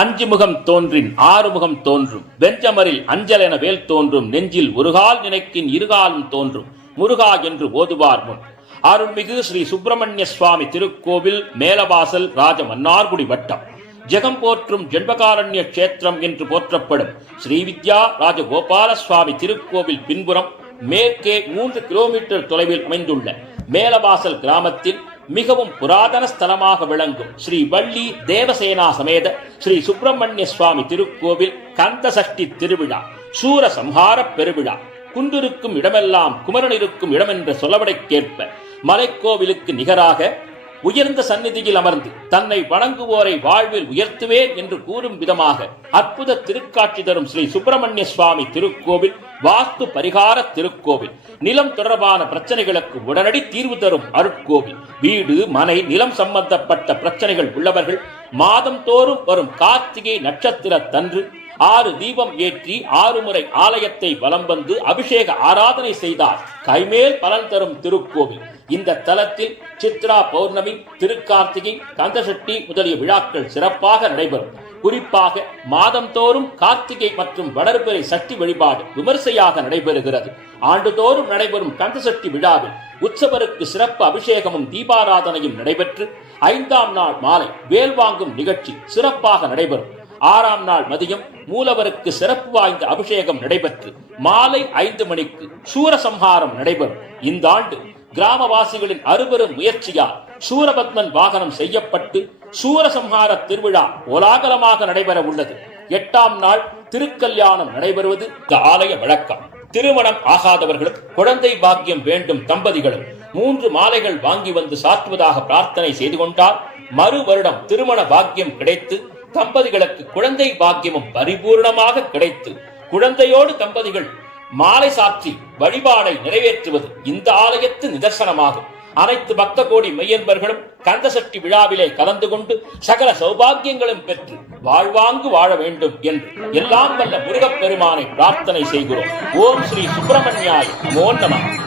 அஞ்சு முகம் தோன்றின் ஆறுமுகம் தோன்றும் வெஞ்சமரில் அஞ்சல் என வேல் தோன்றும் நெஞ்சில் ஒருகால் நினைக்கின் இருகாலும் தோன்றும் முருகா என்று ஓதுவார் முன். அருள்மிகு ஸ்ரீ சுப்பிரமணிய சுவாமி திருக்கோவில் மேலவாசல் ராஜமன்னார்குடி வட்டம் ஜெகம் போற்றும் ஜென்மகாரண்ய கஷேத்திரம் என்று போற்றப்படும் ஸ்ரீவித்யா ராஜகோபால சுவாமி திருக்கோவில் பின்புறம் மேற்கே 3 கிலோமீட்டர் தொலைவில் அமைந்துள்ள மேலவாசல் கிராமத்தில் மிகவும் புராதன ஸ்தலமாக விளங்கும் ஸ்ரீ வள்ளி தேவசேனா சமேத ஸ்ரீ சுப்பிரமணிய சுவாமி திருக்கோவில் கந்த சஷ்டி திருவிழா சூர சம்ஹார பெருவிழா குன்றிருக்கும் இடமெல்லாம் குமரன் இருக்கும் இடம் என்ற சொல்லவடைக்கேற்ப மலைக்கோவிலுக்கு நிகராக உயர்ந்த சந்நிதியில் அமர்ந்து தன்னை வணங்குவோரை வாழ்வில் உயர்த்துவேன் என்று கூறும் விதமாக அற்புத திருக்காட்சி தரும் ஸ்ரீ சுப்பிரமணிய சுவாமி திருக்கோவில் வாஸ்து பரிகார திருக்கோவில். நிலம் தொடர்பான பிரச்சனைகளுக்கு உடனடி தீர்வு தரும் அருட்கோவில். வீடு மனை நிலம் சம்பந்தப்பட்ட பிரச்சனைகள் உள்ளவர்கள் மாதம் தோறும் வரும் கார்த்திகை நட்சத்திரத்தன்று 6 தீபம் ஏற்றி 6 முறை ஆலயத்தை வலம் வந்து அபிஷேக ஆராதனை செய்தார் கைமேல் பலன் தரும் திருக்கோவில். இந்த தலத்தில் சித்ரா பௌர்ணமி, திருக்கார்த்திகை, கந்தசஷ்டி முதலிய விழாக்கள் சிறப்பாக நடைபெறும். குறிப்பாக மாதந்தோறும் கார்த்திகை மற்றும் வளர்பிறை சஷ்டி வழிபாடு விமர்சையாக நடைபெறுகிறது. ஆண்டுதோறும் நடைபெறும் கந்தசஷ்டி விழாவில் உற்சவருக்கு சிறப்பு அபிஷேகமும் தீபாராதனையும் நடைபெற்று 5ஆம் நாள் மாலை வேல் வாங்கும் நிகழ்ச்சி சிறப்பாக நடைபெறும். 6ஆம் நாள் மதியம் மூலவருக்கு சிறப்பு வாய்ந்த அபிஷேகம் நடைபெற்று மாலை 5 மணிக்கு சூரசம்ஹாரம் நடைபெறும். இந்த ஆண்டு கிராமவாசிகளின் அறுபெரும் முயற்சியால் சூரபத்மன் வாகனம் செய்யப்பட்டு சூரசம்ஹார திருவிழா கோலாகலமாக நடைபெற உள்ளது. 8ஆம் நாள் திருக்கல்யாணம் நடைபெறுவது ஆலய வழக்கம். திருமணம் ஆகாதவர்களும் குழந்தை பாக்கியம் வேண்டும் தம்பதிகளும் 3 மாலைகள் வாங்கி வந்து சாற்றுவதாக பிரார்த்தனை செய்து கொண்டால் மறு வருடம் திருமண பாக்கியம் கிடைத்து தம்பதிகளுக்கு குழந்தை பாக்கியமும் பரிபூர்ணமாக கிடைத்து குழந்தையோடு தம்பதிகள் மாலை சாற்றி வழிபாடை நிறைவேற்றுவது இந்த ஆலயத்து நிதர்சனமாகும். அனைத்து பக்த கோடி மெய்யன்பர்களும் கந்தசஷ்டி விழாவிலே கலந்து கொண்டு சகல சௌபாகியங்களும் பெற்று வாழ்வாங்கு வாழ வேண்டும் என்று எல்லாம் வல்ல முருகப்பெருமானை பிரார்த்தனை செய்கிறோம். ஓம் ஸ்ரீ சுப்பிரமணியாய நமோ நமः.